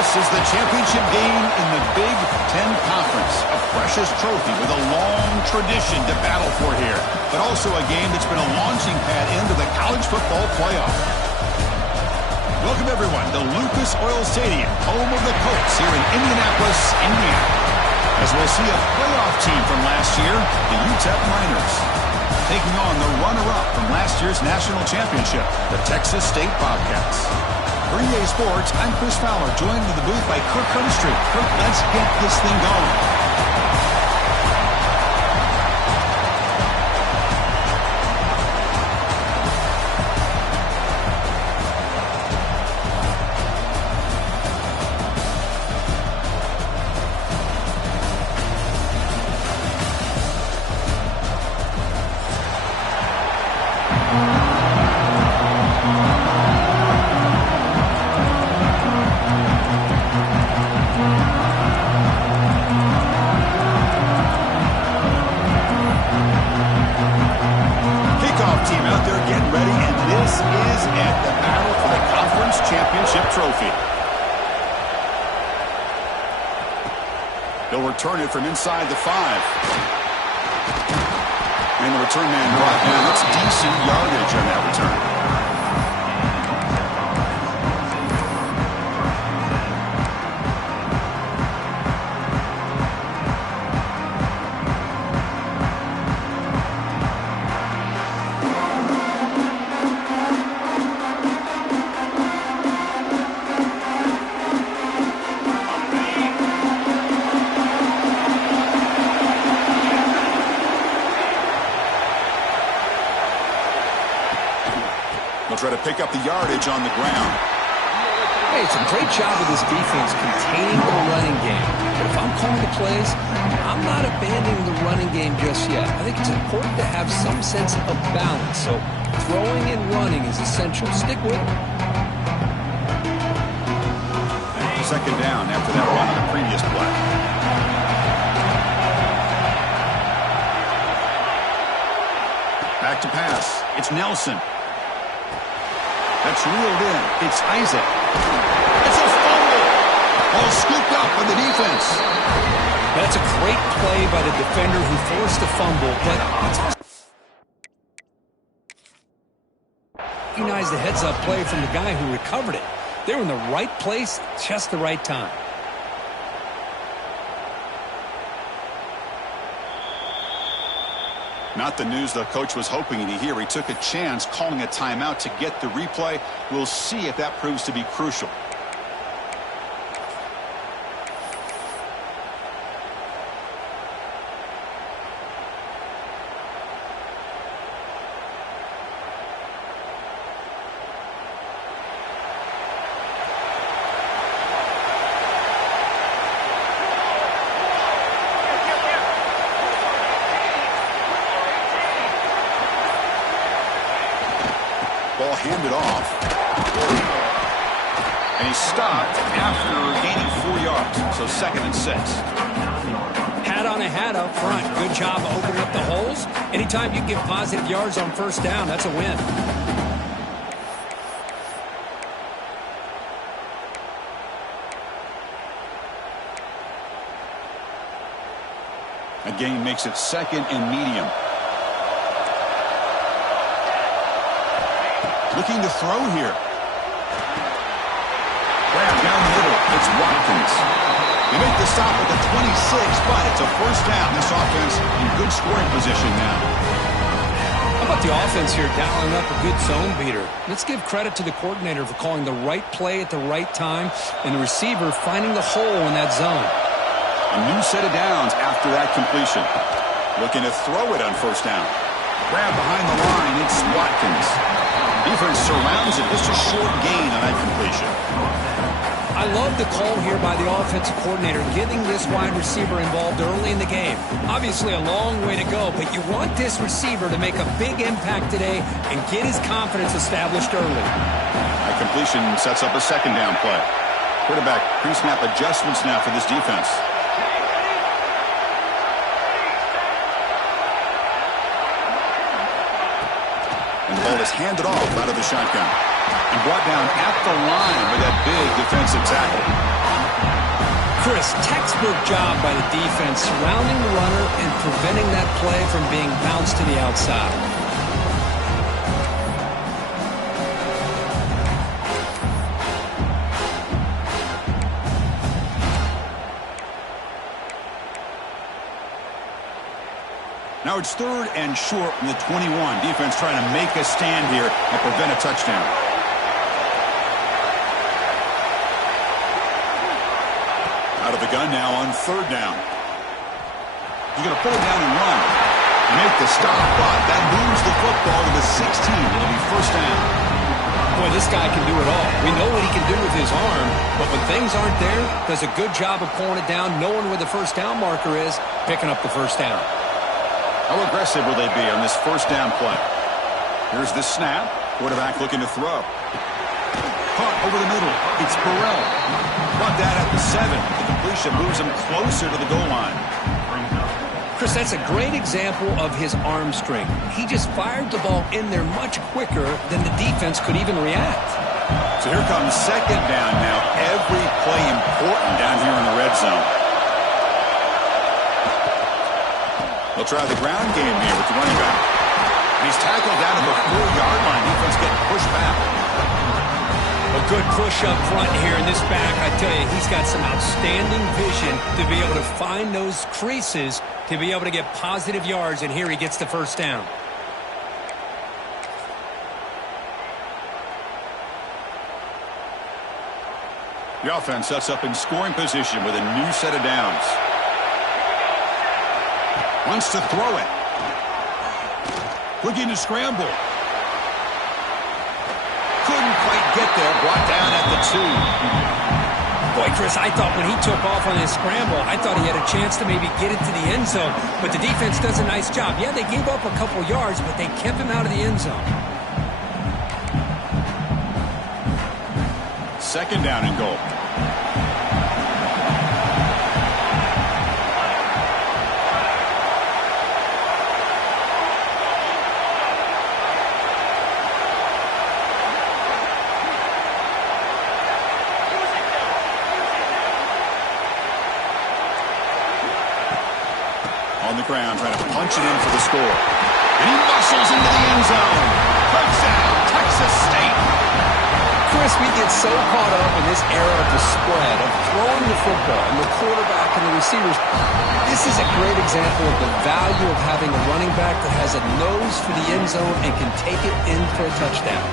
This is the championship game in the Big Ten Conference. A precious trophy with a long tradition to battle for here. But also a game that's been a launching pad into the college football playoff. Welcome, everyone, to Lucas Oil Stadium, home of the Colts here in Indianapolis, Indiana. As we'll see a playoff team from last year, the UTEP Miners, taking on the runner-up from last year's national championship, the Texas State Bobcats. For EA Sports, I'm Chris Fowler, joined in the booth by Kirk Herbstreit. Kirk, let's get this thing going. They'll return it from inside the 5. And the return man brought down. That's decent yardage on that return. Try to pick up the yardage on the ground. Hey, it's a great job of this defense containing the running game. But if I'm calling the plays, I'm not abandoning the running game just yet. I think it's important to have some sense of balance. So throwing and running is essential. Stick with it. Second down after that run on the previous play. Back to pass. It's Nelson. That's reeled in. It's Isaac. It's a fumble. All scooped up by the defense. That's a great play by the defender who forced the fumble, but recognize the heads-up play from the guy who recovered it. They were in the right place, just the right time. Not the news the coach was hoping to hear. He took a chance calling a timeout to get the replay. We'll see if that proves to be crucial. Ball handed off. And he stopped after gaining 4 yards. So 2nd and 6. Hat on a hat up front. Good job of opening up the holes. Anytime you get positive yards on first down, that's a win. A gain makes it 2nd and medium. Looking to throw here. Grab down the middle. It's Watkins. They make the stop at the 26, but it's a first down. This offense in good scoring position now. How about the offense here dialing up a good zone beater? Let's give credit to the coordinator for calling the right play at the right time and the receiver finding the hole in that zone. A new set of downs after that completion. Looking to throw it on first down. Grab behind the line. It's Watkins. Defense surrounds it. Just a short gain on that completion. I love the call here by the offensive coordinator, getting this wide receiver involved early in the game. Obviously a long way to go, but you want this receiver to make a big impact today and get his confidence established early. That completion sets up a 2nd down play. Quarterback pre-snap adjustments now for this defense. And the ball is handed off out of the shotgun. And brought down at the line with that big defensive tackle. Chris, textbook job by the defense surrounding the runner and preventing that play from being bounced to the outside. Now it's 3rd and short from the 21. Defense trying to make a stand here and prevent a touchdown. Out of the gun now on 3rd down. He's going to pull it down and run. Make the stop, but that moves the football to the 16. It'll be 1st down. Boy, this guy can do it all. We know what he can do with his arm, but when things aren't there, does a good job of pulling it down, knowing where the 1st down marker is, picking up the 1st down. How aggressive will they be on this 1st down play? Here's the snap. Quarterback looking to throw. Caught over the middle. It's Burrell. Brought that at the 7. The completion moves him closer to the goal line. Chris, that's a great example of his arm strength. He just fired the ball in there much quicker than the defense could even react. So here comes 2nd down now. Every play important down here in the red zone. They'll try the ground game here with the running back. He's tackled down at the 4-yard line. Defense getting pushed back. A good push up front here in this back. I tell you, he's got some outstanding vision to be able to find those creases to be able to get positive yards, and here he gets the 1st down. The offense sets up in scoring position with a new set of downs. Wants to throw it. Looking to scramble. Couldn't quite get there. Brought down at the 2. Boy, Chris, I thought when he took off on his scramble, I thought he had a chance to maybe get it to the end zone. But the defense does a nice job. Yeah, they gave up a couple yards, but they kept him out of the end zone. 2nd down and goal. On the ground, trying to punch it in for the score. And he muscles into the end zone. Touchdown, Texas State. Chris, we get so caught up in this era of the spread, of throwing the football and the quarterback and the receivers. This is a great example of the value of having a running back that has a nose for the end zone and can take it in for a touchdown.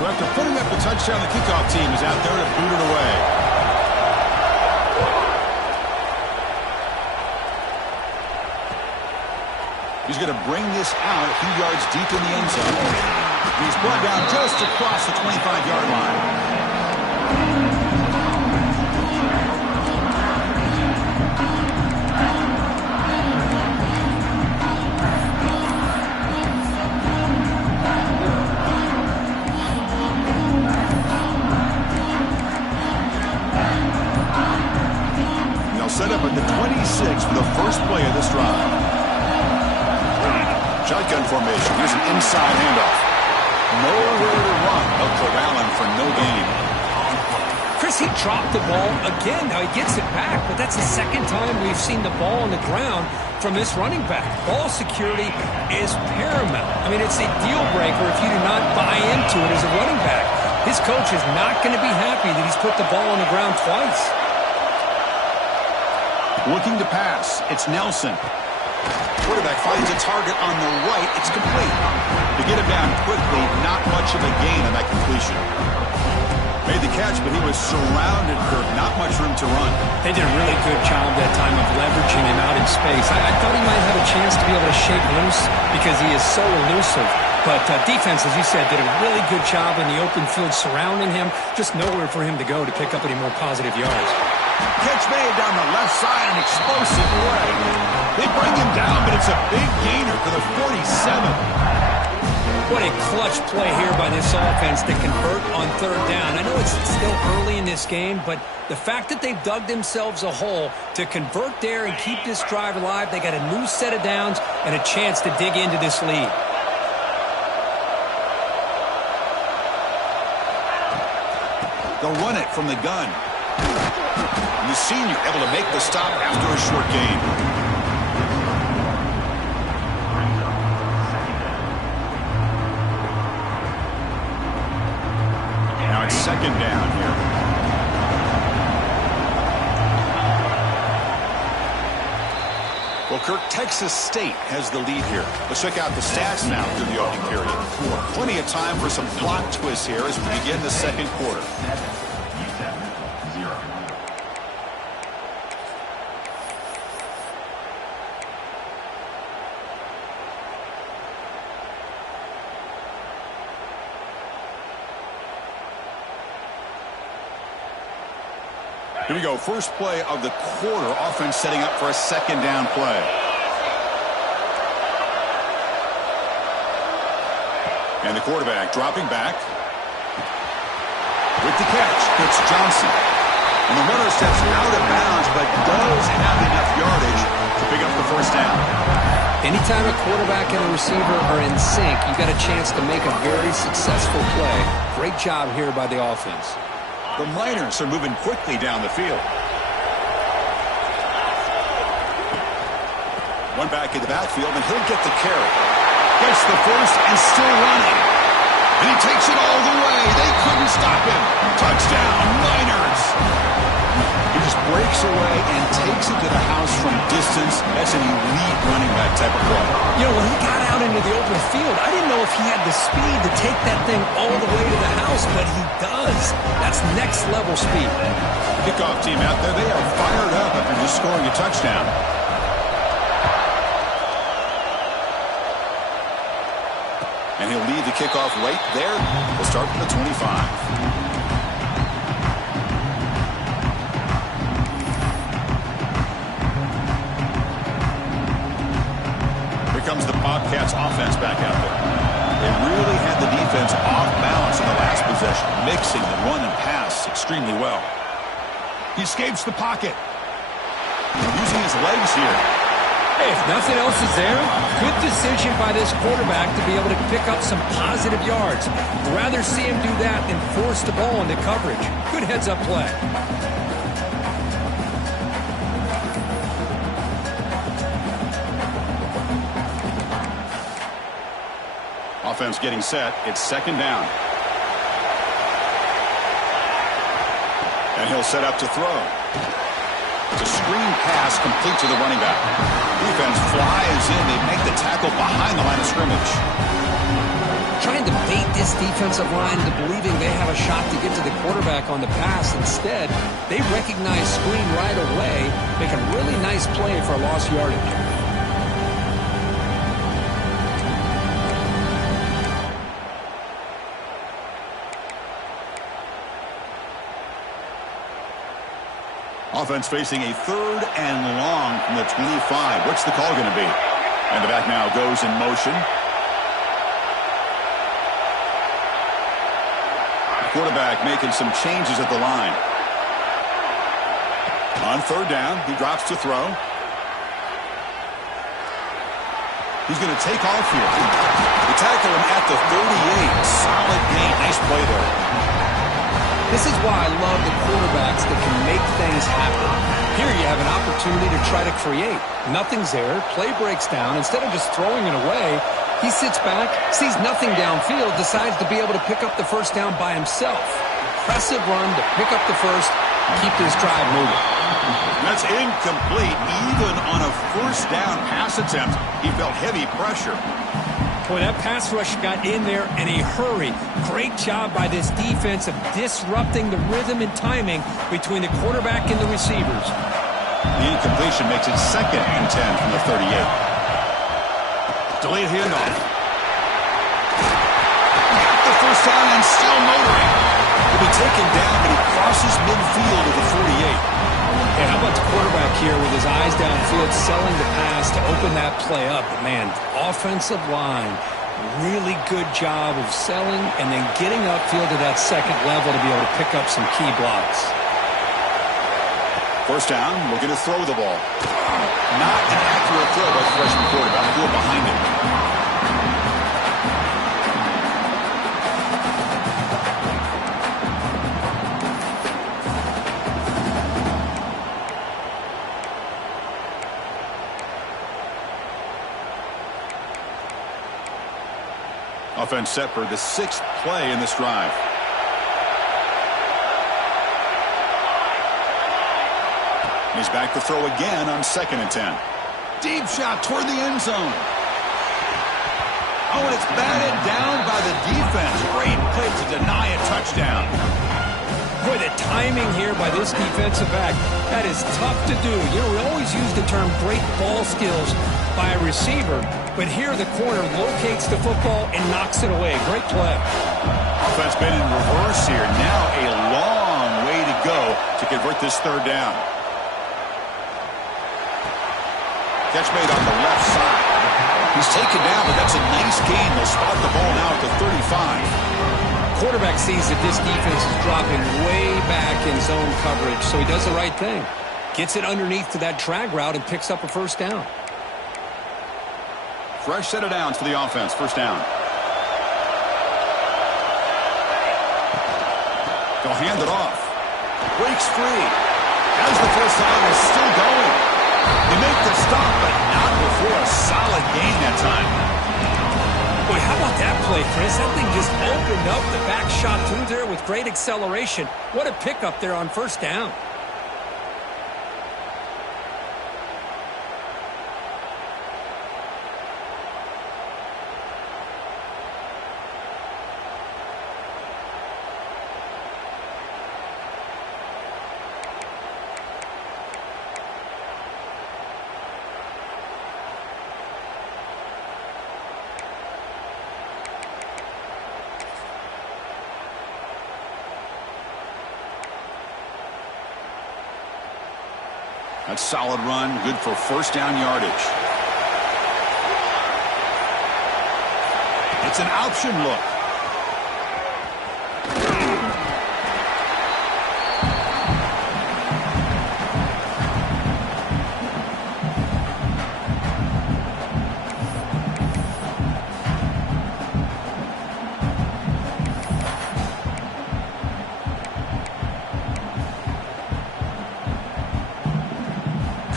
So after putting up the touchdown, the kickoff team is out there to boot it away. He's going to bring this out a few yards deep in the end zone. He's brought down just across the 25-yard line. They'll set up at the 26 for the first play of this drive. Shotgun formation. Here's an inside handoff. Nowhere to run. They'll corral him for no gain. Chris, he dropped the ball again. Now he gets it back, but that's the 2nd time we've seen the ball on the ground from this running back. Ball security is paramount. I mean, it's a deal breaker if you do not buy into it as a running back. His coach is not going to be happy that he's put the ball on the ground twice. Looking to pass. It's Nelson. Quarterback finds a target on the right. It's complete. To get him down quickly, not much of a gain on that completion. Made the catch, but he was surrounded, Kirk. Not much room to run. They did a really good job that time of leveraging him out in space. I thought he might have a chance to be able to shake loose because he is so elusive. But defense, as you said, did a really good job in the open field surrounding him. Just nowhere for him to go to pick up any more positive yards. Catch made down the left side, an explosive play. They bring him down, but it's a big gainer for the 47. What a clutch play here by this offense to convert on 3rd down. I know it's still early in this game, but the fact that they've dug themselves a hole to convert there and keep this drive alive, they got a new set of downs and a chance to dig into this lead. They'll run it from the gun. And the senior able to make the stop after a short gain. Now it's second down here. Well, Kirk, Texas State has the lead here. Let's check out the stats now through the opening period. Plenty of time for some plot twists here as we begin the second quarter. Here we go. First play of the quarter. Offense setting up for a second down play. And the quarterback dropping back. With the catch, it's Johnson. And the runner steps out of bounds, but does have enough yardage to pick up the first down. Anytime a quarterback and a receiver are in sync, you got a chance to make a very successful play. Great job here by the offense. The Miners are moving quickly down the field. One back in the backfield, and he'll get the carry. Gets the first and still running. And he takes it all the way. They couldn't stop him. Touchdown, Miners. He just breaks away and takes it to the house from distance. That's an elite running back type of play. You know, when he got out into the open field, I didn't know if he had the speed to take that thing all the way to the house, but he does. That's next level speed. Kickoff team out there, they are fired up after just scoring a touchdown. And he'll lead the kickoff right there. We'll start from the 25. Comes the Bobcats offense back out there. They really had the defense off balance in the last possession, mixing the run and pass extremely well. He escapes the pocket. Using his legs here. Hey, if nothing else is there, good decision by this quarterback to be able to pick up some positive yards. I'd rather see him do that than force the ball into coverage. Good heads-up play. Offense getting set. It's second down. And he'll set up to throw. It's a screen pass complete to the running back. Defense flies in. They make the tackle behind the line of scrimmage. Trying to bait this defensive line into believing they have a shot to get to the quarterback on the pass. Instead, they recognize screen right away, make a really nice play for a lost yardage. Offense facing a third and long from the 25. What's the call going to be? And the back now goes in motion. The quarterback making some changes at the line. On third down, he drops to throw. He's going to take off here. They tackle him at the 38. Solid gain. Nice play there. This is why I love the quarterbacks that can make things happen. Here you have an opportunity to try to create. Nothing's there. Play breaks down. Instead of just throwing it away, he sits back, sees nothing downfield, decides to be able to pick up the first down by himself. Impressive run to pick up the first and keep this drive moving. That's incomplete. Even on a first down pass attempt, he felt heavy pressure. Boy, that pass rush got in there in a hurry. Great job by this defense of disrupting the rhythm and timing between the quarterback and the receivers. The incompletion makes it second and 10 from the 38. Delayed handoff. Got the first down and still motoring. He'll be taken down, but he crosses midfield to the 48. Hey, how about the quarterback here with his eyes downfield, selling the pass to open that play up? But man, offensive line, really good job of selling and then getting upfield to that second level to be able to pick up some key blocks. First down, looking to throw the ball. Not an accurate throw by the freshman quarterback. Threw it behind him. Offense set for the 6th play in this drive. He's back to throw again on 2nd and 10. Deep shot toward the end zone. Oh, and it's batted down by the defense. Great play to deny a touchdown. Boy, the timing here by this defensive back, that is tough to do. You know, we always use the term great ball skills by a receiver, but here the corner locates the football and knocks it away. Great play. Offense been in reverse here. Now a long way to go to convert this 3rd down. Catch made on the left side. He's taken down, but that's a nice gain. They'll spot the ball now at the 35. Quarterback sees that this defense is dropping way back in zone coverage, so he does the right thing. Gets it underneath to that drag route and picks up a 1st down. Fresh set of downs for the offense. 1st down. They'll hand it off. Breaks free. Has the 1st down. Is still going. They make the stop, but not before a solid gain that time. Boy, how about that play, Chris? That thing just opened up. The back shot through there with great acceleration. What a pickup there on 1st down. That's solid run, good for 1st down yardage. It's an option look.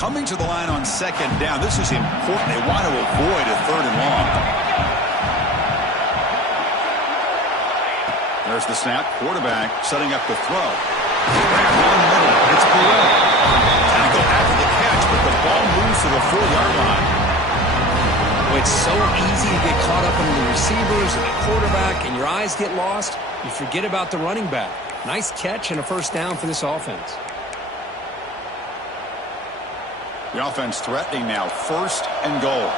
Coming to the line on 2nd down. This is important. They want to avoid a 3rd and long. There's the snap. Quarterback setting up the throw. Back down the middle. It's below. Tackle after the catch, but the ball moves to the 4-yard line. Well, it's so easy to get caught up in the receivers and the quarterback, and your eyes get lost. You forget about the running back. Nice catch and a 1st down for this offense. The offense threatening now. 1st and goal.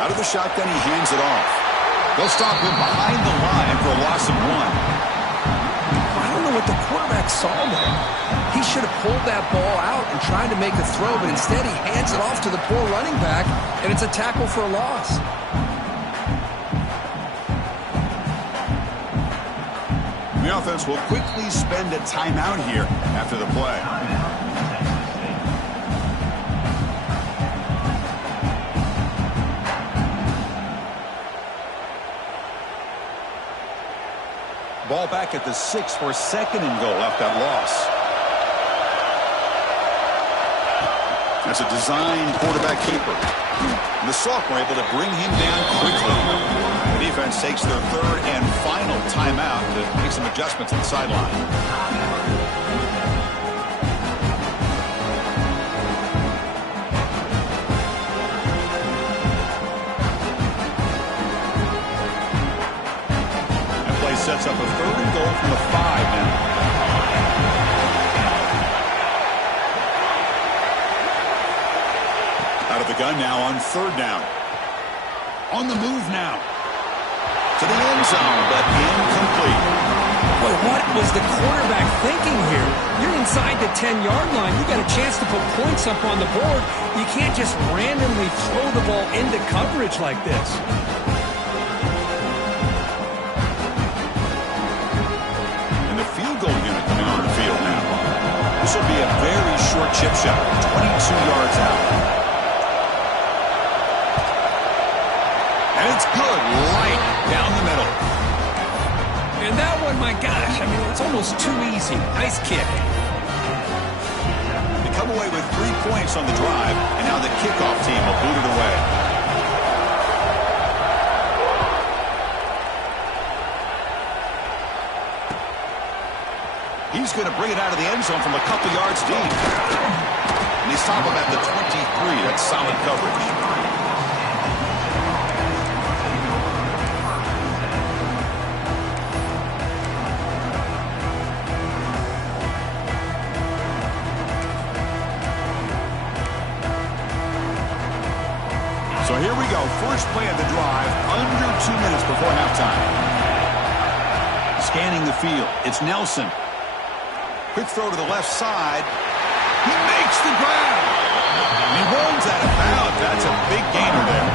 Out of the shotgun, he hands it off. They'll stop him behind the line for a loss of 1. I don't know what the quarterback saw there. He should have pulled that ball out and tried to make a throw, but instead he hands it off to the poor running back, and it's a tackle for a loss. The offense will quickly spend a timeout here after the play. Ball back at the 6 for 2nd and goal after that loss. That's a design quarterback keeper. And the Sophomore able to bring him down quickly. The defense takes their 3rd and final timeout to make some adjustments on the sideline. That play sets up a 3rd and goal from the 5 now. Out of the gun now on 3rd down. On the move now. To the end zone, but incomplete. Boy, what was the quarterback thinking here? You're inside the 10-yard line. You got a chance to put points up on the board. You can't just randomly throw the ball into coverage like this. And the field goal unit coming on the field now. This will be a very short chip shot, 22 yards out. And it's good, right down the middle. And that one, my gosh, I mean, it's almost too easy. Nice kick. They come away with 3 points on the drive, and now the kickoff team will boot it away. He's going to bring it out of the end zone from a couple yards deep. And they stop him at the 23. That's solid coverage. So here we go. First play of the drive, under 2 minutes before halftime. Scanning the field. It's Nelson. Quick throw to the left side. He makes the grab. He runs out of bounds. That's a big gainer there.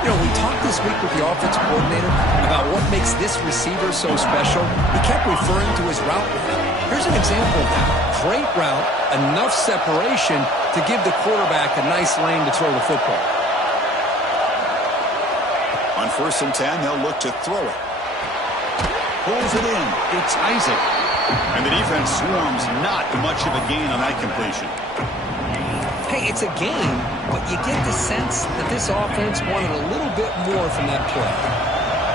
You know, we talked this week with the offensive coordinator about what makes this receiver so special. He kept referring to his route. Here's an example of that. Great route, enough separation to give the quarterback a nice lane to throw the football. On 1st and 10, they'll look to throw it. Pulls it in. It's Isaac. And the defense swarms. Not much of a gain on that completion. Hey, it's a game, but you get the sense that this offense wanted a little bit more from that play.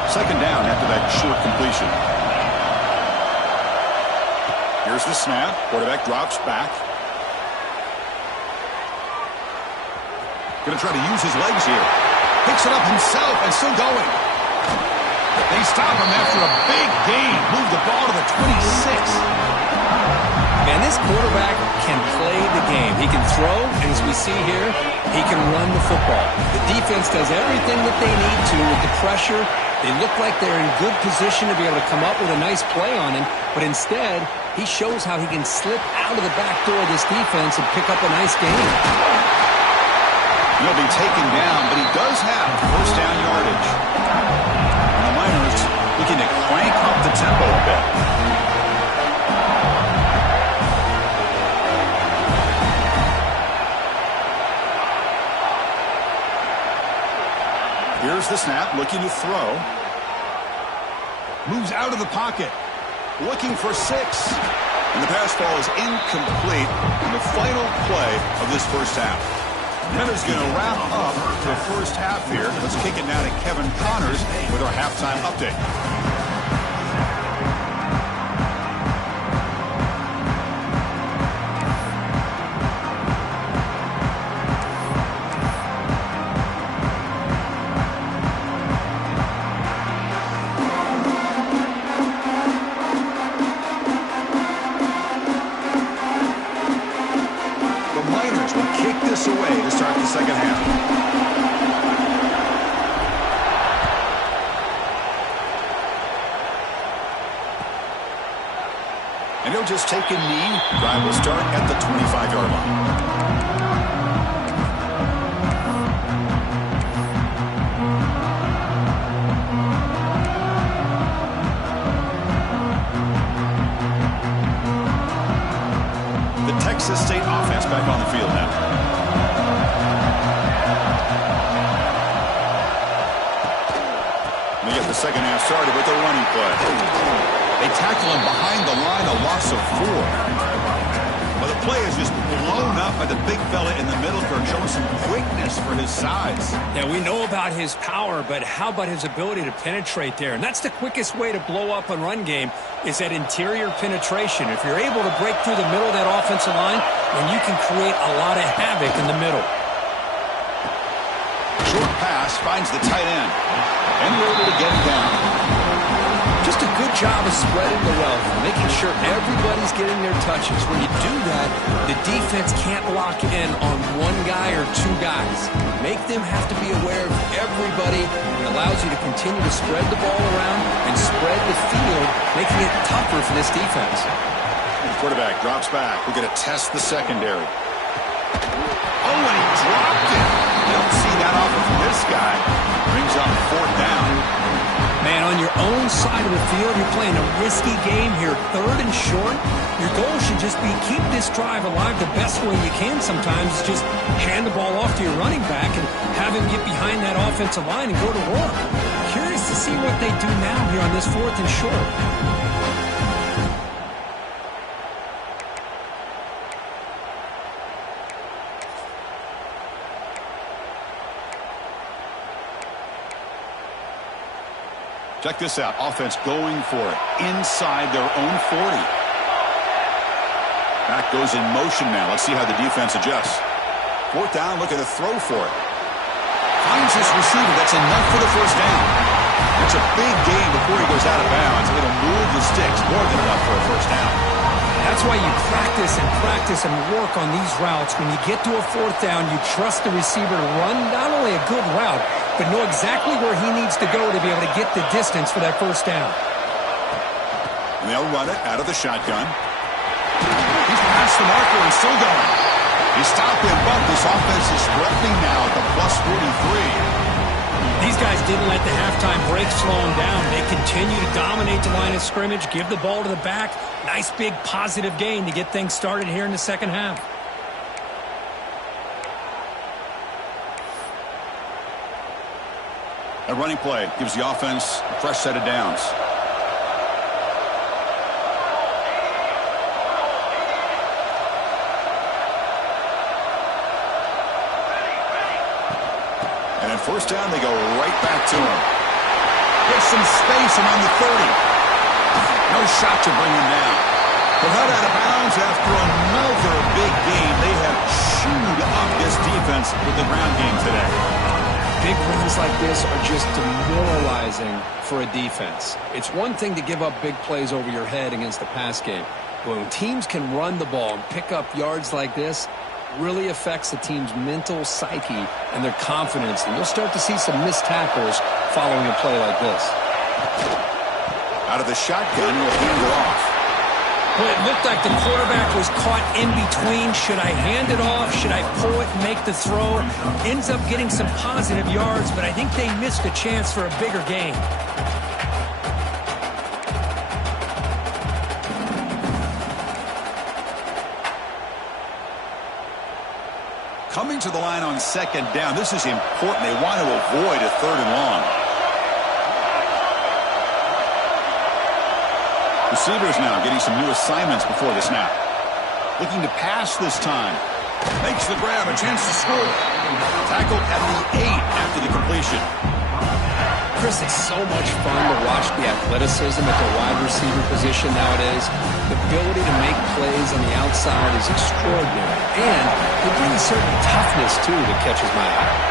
Second down after that short completion. Here's the snap. Quarterback drops back. Going to try to use his legs here. Picks it up himself and still going. They stop him after a big gain. Move the ball to the 26. Man, this quarterback can play the game. He can throw, and as we see here, he can run the football. The defense does everything that they need to with the pressure. They look like they're in good position to be able to come up with a nice play on him, but instead, he shows how he can slip out of the back door of this defense and pick up a nice gain. He'll be taken down, but he does have first down yardage. And the Miners looking to crank up the tempo a bit. Here's the snap, looking to throw. Moves out of the pocket. Looking for 6. And the pass ball is incomplete in the final play of this first half. That is going to wrap up the first half here. Let's kick it now to Kevin Connors with our halftime update. Away to start the second half. And he'll just take a knee. Drive will start at the 25-yard line. The Texas State offense back on the field now. We get the second half started with a running play. They tackle him behind the line, a loss of 4. Well, the play is just blown up by the big fella in the middle for showing some quickness for his size. Yeah, we know about his power, but how about his ability to penetrate there? And that's the quickest way to blow up a run game is that interior penetration. If you're able to break through the middle of that offensive line, then you can create a lot of havoc in the middle. Short pass finds the tight end. And we're able to get him down. Just a good job of spreading the wealth, making sure everybody's getting their touches. When you do that, the defense can't lock in on one guy or 2 guys. Make them have to be aware of everybody. It allows you to continue to spread the ball around and spread the field, making it tougher for this defense. The quarterback drops back. We're going to test the secondary. Oh, and he dropped it. You don't see that often from this guy. Brings up 4th down. Man, on your own side of the field, you're playing a risky game here. 3rd and short. Your goal should just be keep this drive alive the best way you can sometimes. Just hand the ball off to your running back and have him get behind that offensive line and go to work. Curious to see what they do now here on this 4th and short. Check this out. Offense going for it inside their own 40. Back goes in motion now. Let's see how the defense adjusts. Fourth down, looking to throw for it. Finds his receiver. That's enough for the first down. It's a big gain before he goes out of bounds. It'll move the sticks, more than enough for a first down. That's why you practice and work on these routes. When you get to a fourth down, you trust the receiver to run not only a good route, but know exactly where he needs to go to be able to get the distance for that first down. And they'll run it out of the shotgun. He's past the marker and still going. He stopped and bumped. This offense is threatening now at the plus 43. These guys didn't let the halftime break slow them down. They continue to dominate the line of scrimmage, give the ball to the back. Nice big positive gain to get things started here in the second half. A running play gives the offense a fresh set of downs. And at first down, they go right back to him. There's some space around the 30. No shot to bring him down. They're held out of bounds after another big gain. They have chewed up this defense with the ground game today. Big runs like this are just demoralizing for a defense. It's one thing to give up big plays over your head against the pass game. But when teams can run the ball and pick up yards like this, it really affects the team's mental psyche and their confidence. And you'll start to see some missed tackles following a play like this. Out of the shotgun, he'll hand it off. Well, it looked like the quarterback was caught in between. Should I hand it off? Should I pull it and make the throw? Ends up getting some positive yards, but I think they missed a chance for a bigger gain. Coming to the line on second down, this is important. They want to avoid a third and long. Receivers now getting some new assignments before the snap. Looking to pass this time. Makes the grab, a chance to score. Tackled at the 8 after the completion. Chris, it's so much fun to watch the athleticism at the wide receiver position nowadays. The ability to make plays on the outside is extraordinary. And they bring a certain toughness, too, that catches my eye.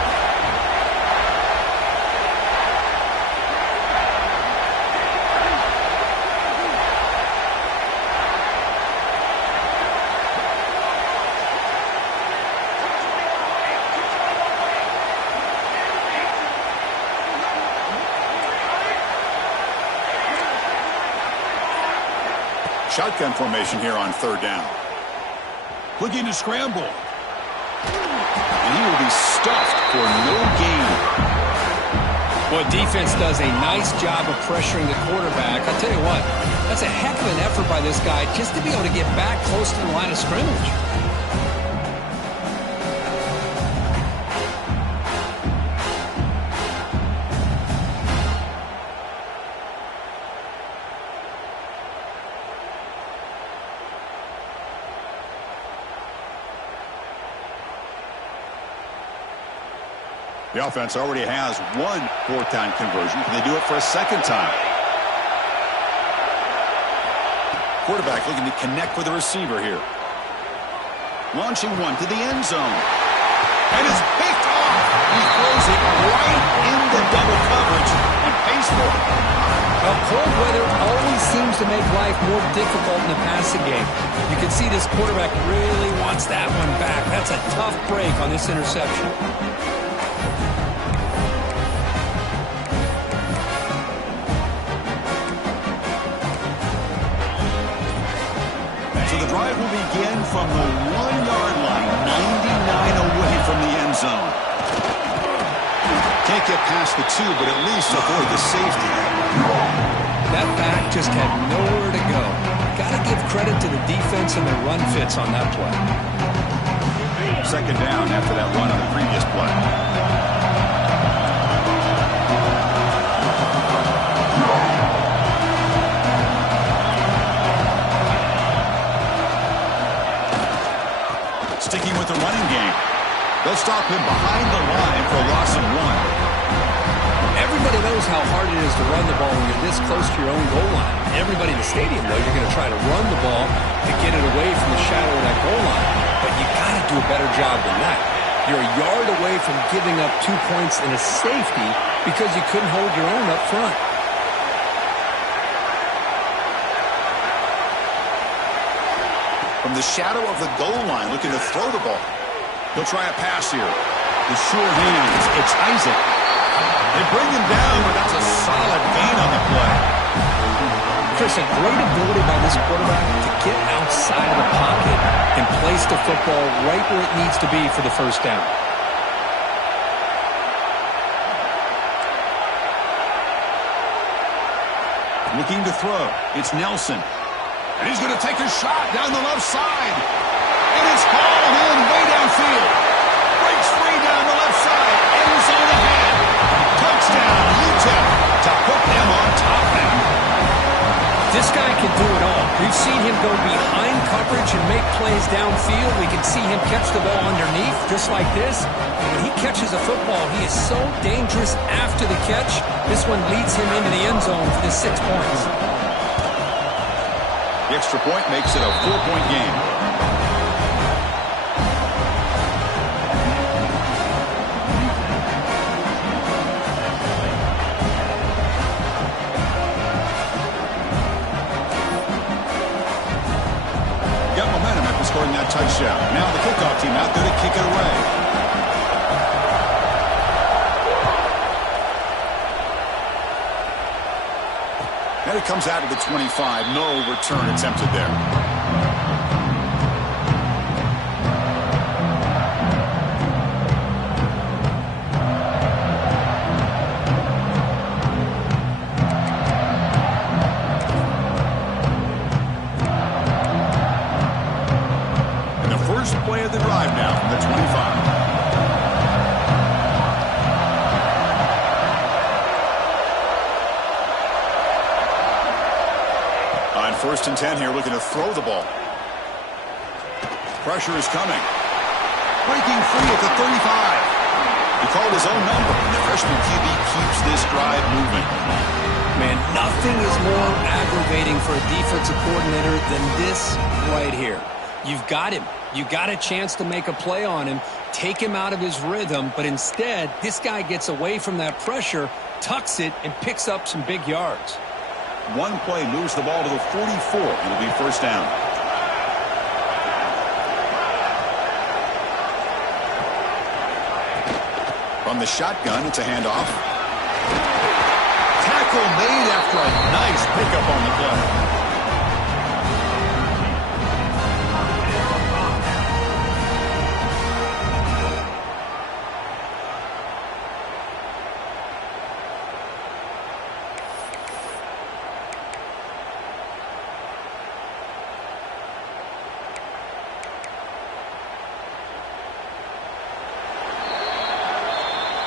Shotgun formation here on third down. Looking to scramble. And he will be stuffed for no gain. Well, defense does a nice job of pressuring the quarterback. I'll tell you what, that's a heck of an effort by this guy just to be able to get back close to the line of scrimmage. The offense already has one fourth down conversion. Can they do it for a second time? Quarterback looking to connect with the receiver here. Launching one to the end zone. And it's picked off. He throws it right into double coverage and pays for it. Well, cold weather always seems to make life more difficult in the passing game. You can see this quarterback really wants that one back. That's a tough break on this interception. So the drive will begin from the 1-yard line, 99 away from the end zone. Can't get past the 2, but at least avoid the safety. That back just had nowhere to go. Got to give credit to the defense and their run fits on that play. Second down after that run on the previous play. Sticking with the running game. They'll stop him behind the line for a loss of 1. Everybody knows how hard it is to run the ball when you're this close to your own goal line. Everybody in the stadium, though, you're going to try to run the ball to get it away from the shadow of that goal line. But you got to do a better job than that. You're a yard away from giving up 2 points in a safety because you couldn't hold your own up front. From the shadow of the goal line, looking to throw the ball. He'll try a pass here. The sure hands. It's Isaac. They bring him down, but that's a solid gain on the play. Chris, a great ability by this quarterback to get outside of the pocket and place the football right where it needs to be for the first down. Looking to throw. It's Nelson. And he's going to take a shot down the left side. And it's hauled in way downfield. Breaks free down the left side. End zone ahead. Touchdown, UTEP to put them on top now. This guy can do it all. We've seen him go behind coverage and make plays downfield. We can see him catch the ball underneath, just like this. And when he catches a football, he is so dangerous after the catch. This one leads him into the end zone for the 6 points. The extra point makes it a 4-point game. Got momentum after scoring that touchdown. Now the kickoff team out there to kick it away. And it comes out of the 25. No return attempted there. And the first play of the drive now from the 25. First and 10 here, looking to throw the ball. Pressure is coming. Breaking free at the 35. He called his own number, and the freshman QB keeps this drive moving. Man, nothing is more aggravating for a defensive coordinator than this right here. You've got him. You got a chance to make a play on him, take him out of his rhythm, but instead, this guy gets away from that pressure, tucks it, and picks up some big yards. One play moves the ball to the 44. It'll be first down. From the shotgun, it's a handoff. Tackle made after a nice pickup on the play.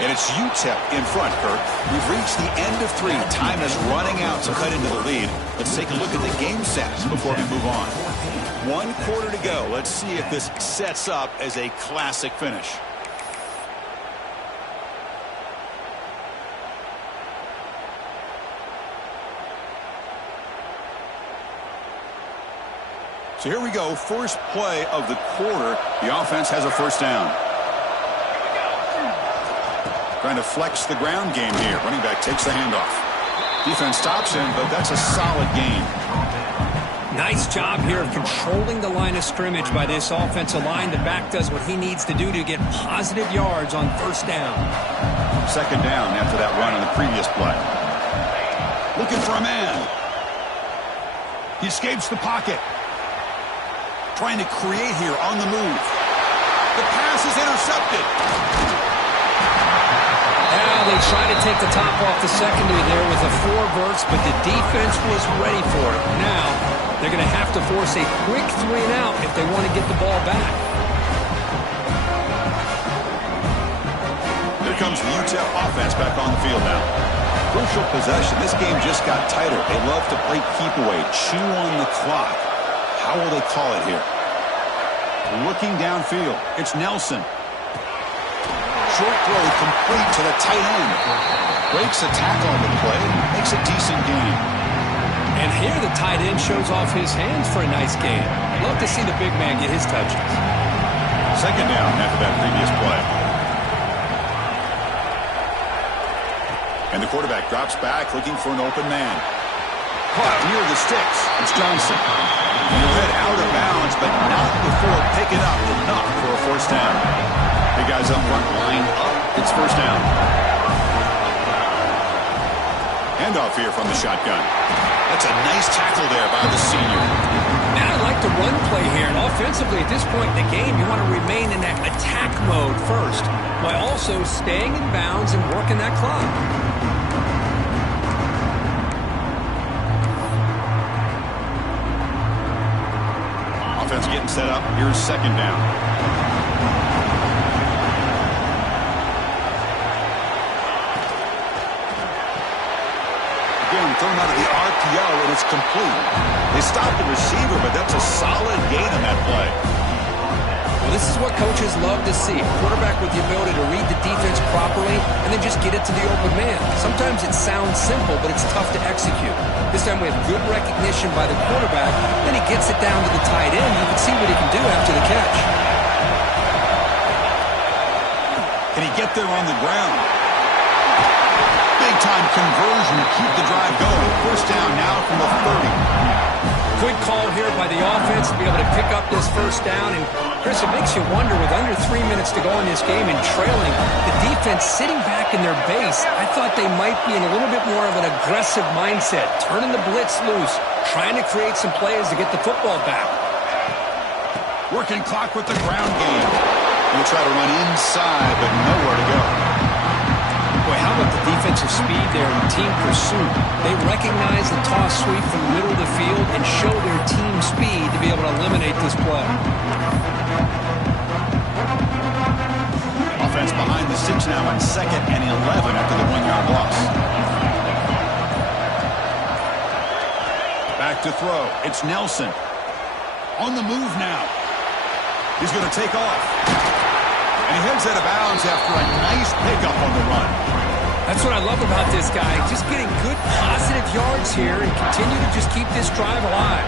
And it's UTEP in front, Kirk. We've reached the end of 3. Time is running out to cut into the lead. Let's take a look at the game stats before we move on. 1 quarter to go. Let's see if this sets up as a classic finish. So here we go. First play of the quarter. The offense has a first down. Trying to flex the ground game here. Running back takes the handoff. Defense stops him, but that's a solid gain. Nice job here of controlling the line of scrimmage by this offensive line. The back does what he needs to do to get positive yards on first down. Second down after that run on the previous play. Looking for a man. He escapes the pocket. Trying to create here on the move. The pass is intercepted. Now they try to take the top off the secondary there with a 4 verts, but the defense was ready for it. Now they're going to have to force a quick 3 and out if they want to get the ball back. Here comes the UTEP offense back on the field now. Crucial possession. This game just got tighter. They love to play keep away, chew on the clock. How will they call it here? Looking downfield. It's Nelson. Short throw complete to the tight end. breaks a tackle on the play, makes a decent gain. And here the tight end shows off his hands for a nice gain. Love to see the big man get his touches. Second down after that previous play. And the quarterback drops back looking for an open man. Caught near the sticks. It's Johnson. He'll head out of bounds, but not before picking up enough for a first down. The guys up front line up. It's first down. Handoff here from the shotgun. That's a nice tackle there by the senior. Now I like the run play here. And offensively, at this point in the game, you want to remain in that attack mode first, while also staying in bounds and working that clock. Offense getting set up. Here's second down. Again, thrown out of the RPO, and it's complete. They stopped the receiver, but that's a solid gain on that play. Well, this is what coaches love to see. A quarterback with the ability to read the defense properly and then just get it to the open man. Sometimes it sounds simple, but it's tough to execute. This time we have good recognition by the quarterback. Then he gets it down to the tight end. You can see what he can do after the catch. Can he get there on the ground? Big-time conversion to keep the drive going. First down now from the 30. Good call here by the offense to be able to pick up this first down. And, Chris, it makes you wonder, with under 3 minutes to go in this game and trailing, the defense sitting back in their base, I thought they might be in a little bit more of an aggressive mindset, turning the blitz loose, trying to create some plays to get the football back. Working clock with the ground game. He'll try to run inside, but nowhere to go. Boy, how about the defensive speed there in team pursuit? They recognize the toss sweep from the middle of the field and show their team speed to be able to eliminate this play. Offense behind the 6 now on 2nd and 11 after the 1-yard loss. Back to throw. It's Nelson. On the move now. He's going to take off. And he heads out of bounds after a nice pickup on the run. That's what I love about this guy. Just getting good, positive yards here and continue to just keep this drive alive.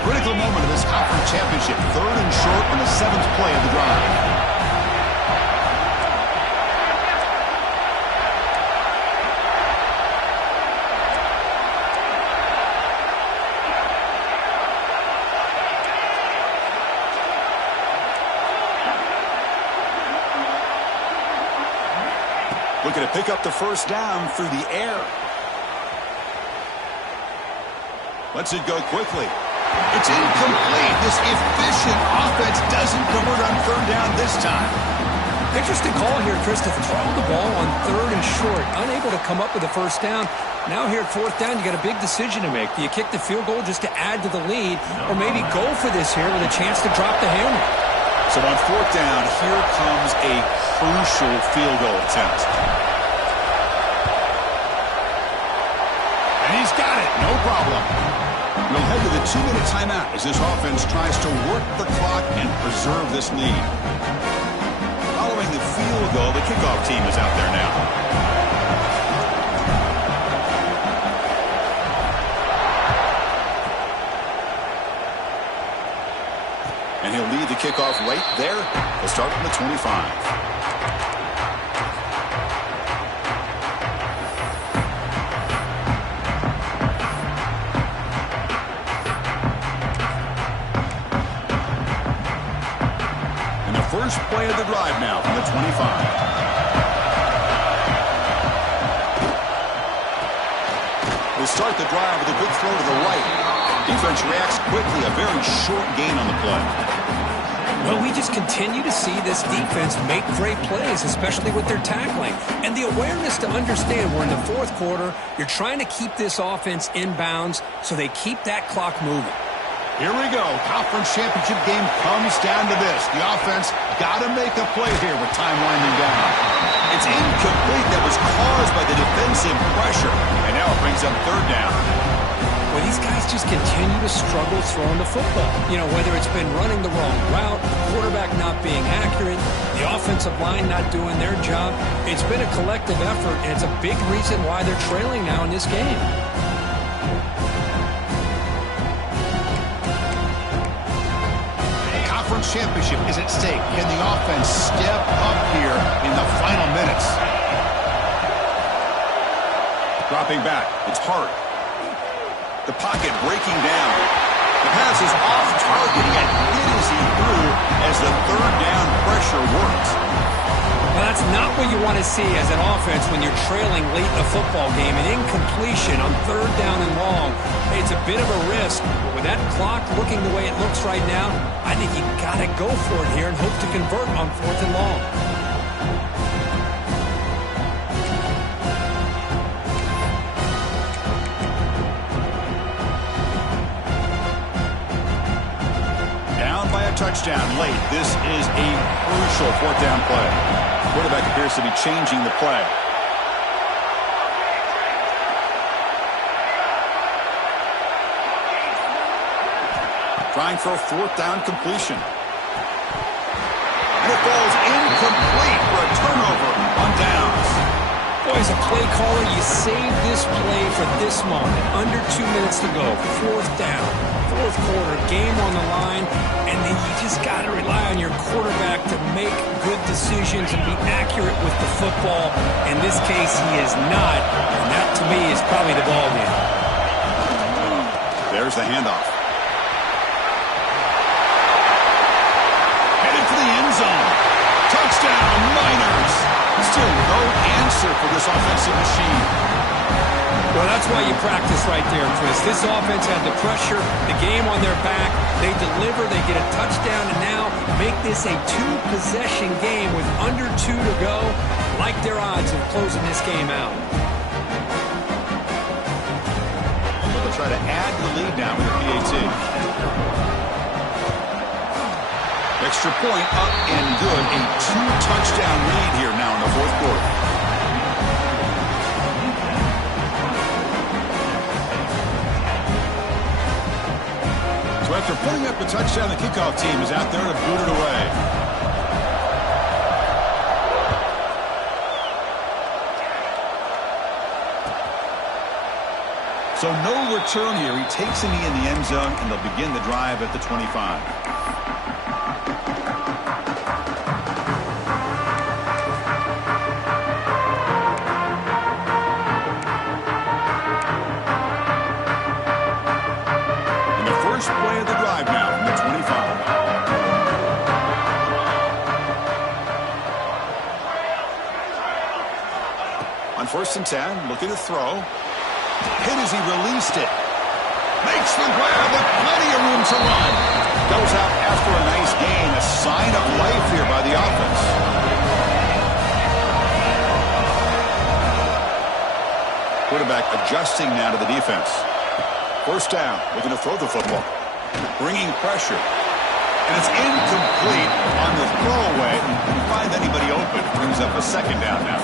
Critical moment of this conference championship. 3rd and short on the 7th play of the drive. Looking to pick up the first down through the air. Lets it go quickly. It's incomplete. This efficient offense doesn't convert on 3rd down this time. Interesting call here, Chris, to throw the ball on 3rd and short. Unable to come up with a first down. Now here at 4th down, you got a big decision to make. Do you kick the field goal just to add to the lead, or maybe go for this here with a chance to drop the hammer? So on 4th down, here comes a crucial field goal attempt. And he's got it. No problem. We'll head to the 2-minute timeout as this offense tries to work the clock and preserve this lead. Following the field goal, the kickoff team is out there now. And he'll lead the kickoff right there. He'll start from the 25. First play of the drive now from the 25. We'll start the drive with a good throw to the right. Defense reacts quickly, a very short gain on the play. Well, we just continue to see this defense make great plays, especially with their tackling. And the awareness to understand we're in the 4th quarter, you're trying to keep this offense in bounds so they keep that clock moving. Here we go. Conference championship game comes down to this. The offense got to make a play here with time winding down. It's incomplete. That was caused by the defensive pressure. And now it brings up 3rd down. Well, these guys just continue to struggle throwing the football. You know, whether it's been running the wrong route, the quarterback not being accurate, the offensive line not doing their job. It's been a collective effort, and it's a big reason why they're trailing now in this game. Championship is at stake. Can the offense step up here in the final minutes? Dropping back. It's Hart. The pocket breaking down. The pass is off target. He got hit as he threw as the third down pressure works. Well, that's not what you want to see as an offense when you're trailing late in a football game. An incompletion on third down and long. It's a bit of a risk. But with that clock looking the way it looks right now, I think you got to go for it here and hope to convert on fourth and long. Down by a touchdown late. This is a crucial fourth down play. Quarterback appears to be changing the play. Trying for a fourth down completion. And it falls incomplete for a turnover on downs. Boy, as a play caller, you save this play for this moment. Under 2 minutes to go. Fourth down. Fourth quarter. Game on the line. And then you just got to rely on your quarterback to make good decisions and be accurate with the football. In this case, he is not. And that, to me, is probably the ball game. There's the handoff. Headed for the end zone. Touchdown, Niners. Still no answer for this offensive machine. Well, that's why you practice right there, Chris. This offense had the pressure, the game on their back. They deliver, they get a touchdown, and now make this a two-possession game with under 2 to go. Like their odds of closing this game out. They'll try to add to the lead now with a PAT. Extra point up and good. A 2-touchdown lead here now in the fourth quarter. So after putting up a touchdown, the kickoff team is out there to boot it away. So no return here. He takes a knee in the end zone, and they'll begin the drive at the 25. First and 10, looking to throw. Hit as he released it. Makes the grab with plenty of room to run. Goes out after a nice gain. A sign of life here by the offense. Quarterback adjusting now to the defense. First down, looking to throw the football. Bringing pressure. And it's incomplete on the throwaway. Couldn't find anybody open. Brings up a second down now.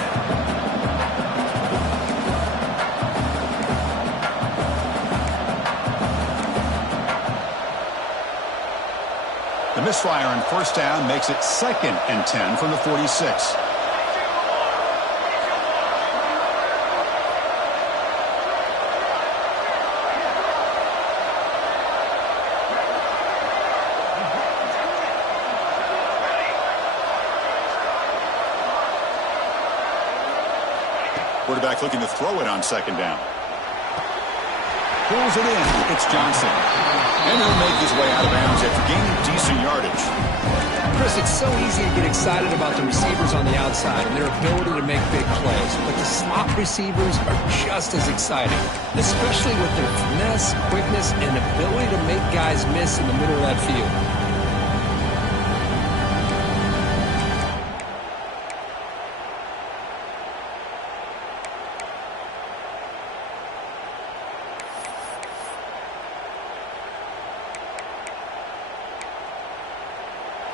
The misfire on first down makes it 2nd and 10 from the 46. Quarterback looking to throw it on second down. Pulls it in. It's Johnson. And he'll make his way out of bounds after gaining decent yardage. Chris, it's so easy to get excited about the receivers on the outside and their ability to make big plays. But the slot receivers are just as exciting, especially with their finesse, quickness, and ability to make guys miss in the middle of that field.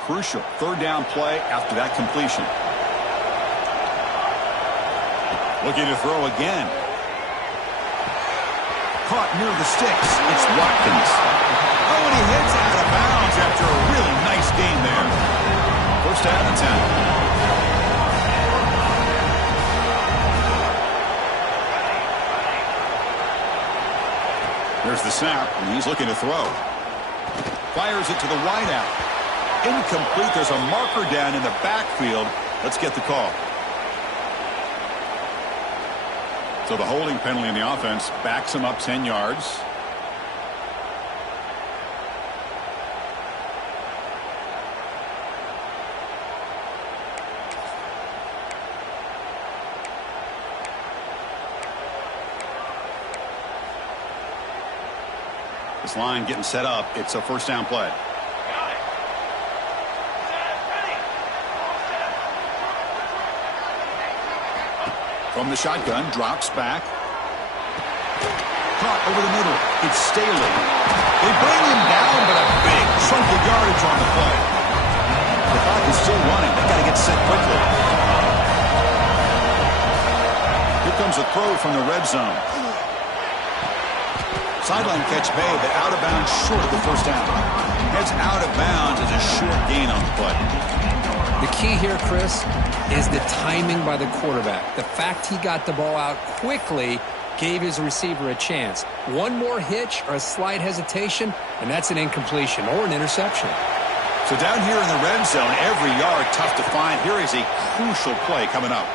Crucial third down play after that completion. Looking to throw again. Caught near the sticks. It's Watkins. Oh, and he hits out of bounds after a really nice gain there. First down and 10. There's the snap, and he's looking to throw. Fires it to the wideout. Incomplete. There's a marker down in the backfield. Let's get the call. So the holding penalty in the offense backs him up 10 yards. This line getting set up. It's a first down play. From the shotgun, drops back. Caught over the middle. It's Staley. They bring him down, but a big chunk of yardage on the play. The clock is still running. They got to get set quickly. Here comes a throw from the red zone. Sideline catch made, but out of bounds short of the first down. Heads out of bounds as a short gain on the play. The key here, Chris, is the timing by the quarterback. The fact he got the ball out quickly gave his receiver a chance. One more hitch or a slight hesitation, and that's an incompletion or an interception. So down here in the red zone, every yard tough to find. Here is a crucial play coming up.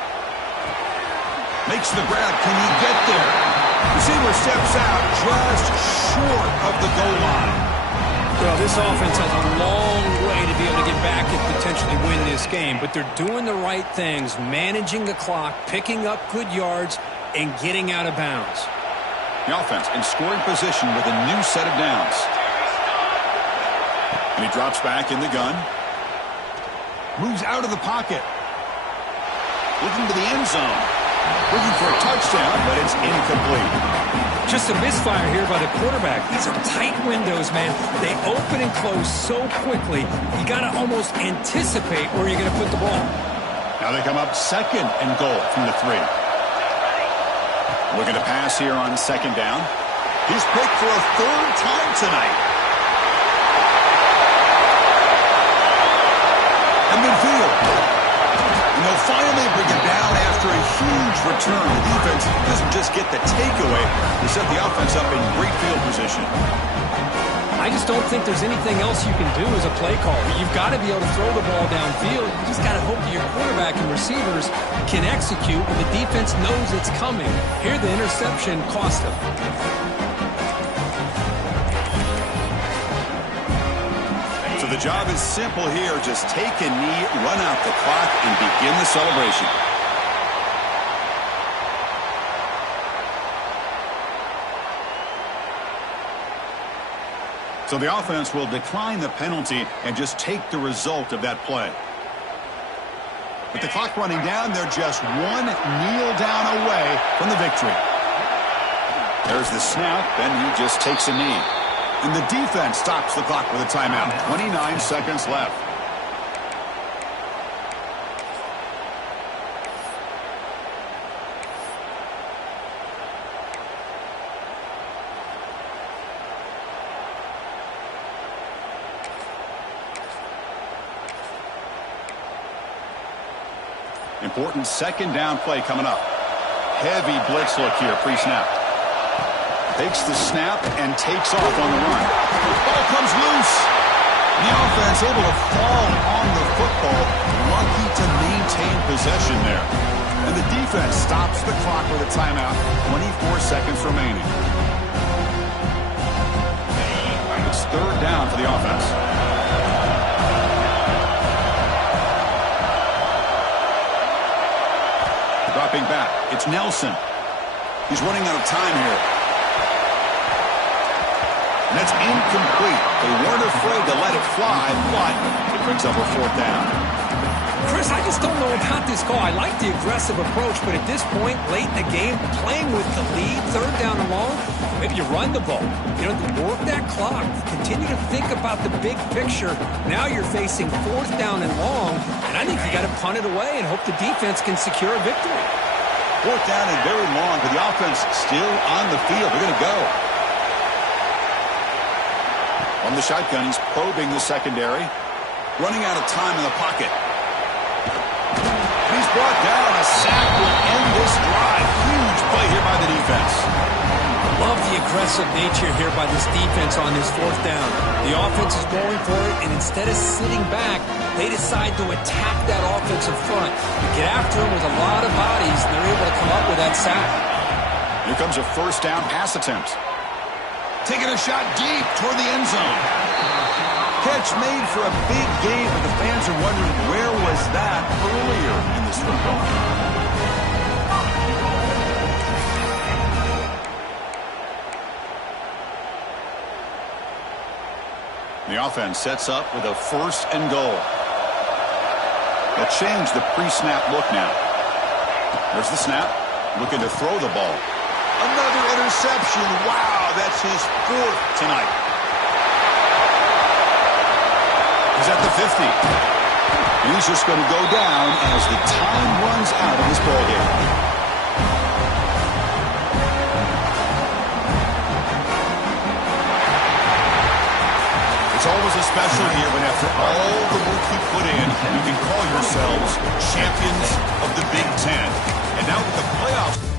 Makes the grab. Can he get there? Receiver steps out just short of the goal line. Well, this offense has a long way to be able to get back and potentially win this game, but they're doing the right things, managing the clock, picking up good yards, and getting out of bounds. The offense in scoring position with a new set of downs. And he drops back in the gun. Moves out of the pocket. Looking to the end zone. Looking for a touchdown, but it's incomplete. Just a misfire here by the quarterback. These are tight windows, man. They open and close so quickly. You got to almost anticipate where you're going to put the ball. Now they come up second and goal from the 3. Looking to pass here on second down. He's picked for a third time tonight. And midfield. And they'll finally bring him down after a huge return. The defense doesn't just get the takeaway. They set the offense up in great field position. I just don't think there's anything else you can do as a play caller. You've got to be able to throw the ball downfield. You just got to hope that your quarterback and receivers can execute, and the defense knows it's coming. Here, the interception cost them. So the job is simple here. Just take a knee, run out the clock, and begin the celebration. So the offense will decline the penalty and just take the result of that play. With the clock running down, they're just one kneel down away from the victory. There's the snap, and he just takes a knee. And the defense stops the clock with a timeout. 29 seconds left. Important second down play coming up. Heavy blitz look here pre-snap. Takes the snap and takes off on the run. Ball comes loose. The offense able to fall on the football. Lucky to maintain possession there. And the defense stops the clock with a timeout. 24 seconds remaining. It's third down for the offense. Dropping back. It's Nelson. He's running out of time here. And that's incomplete. They weren't afraid to let it fly, but it brings up a fourth down. Chris, I just don't know about this call. I like the aggressive approach, but at this point, late in the game, playing with the lead, third down and long, maybe you run the ball. You know, work that clock. Continue to think about the big picture. Now you're facing fourth down and long, and I think you got to punt it away and hope the defense can secure a victory. Fourth down and very long, but the offense still on the field. They're going to go. On the shotgun, he's probing the secondary. Running out of time in the pocket. He's brought down. A sack will end this drive. Huge play here by the defense. Love the aggressive nature here by this defense on this fourth down. The offense is going for it, and instead of sitting back, they decide to attack that offensive front. Get after them with a lot of bodies, and they're able to come up with that sack. Here comes a first down pass attempt. Taking a shot deep toward the end zone. Catch made for a big game, but the fans are wondering where was that earlier in this football. The offense sets up with a first and goal. They'll change the pre-snap look now. There's the snap. Looking to throw the ball. Another interception. Wow, that's his fourth tonight. He's at the 50. And he's just going to go down as the time runs out of this ballgame. It's always a special year when after all the work you put in, you can call yourselves champions of the Big Ten. And now with the playoffs.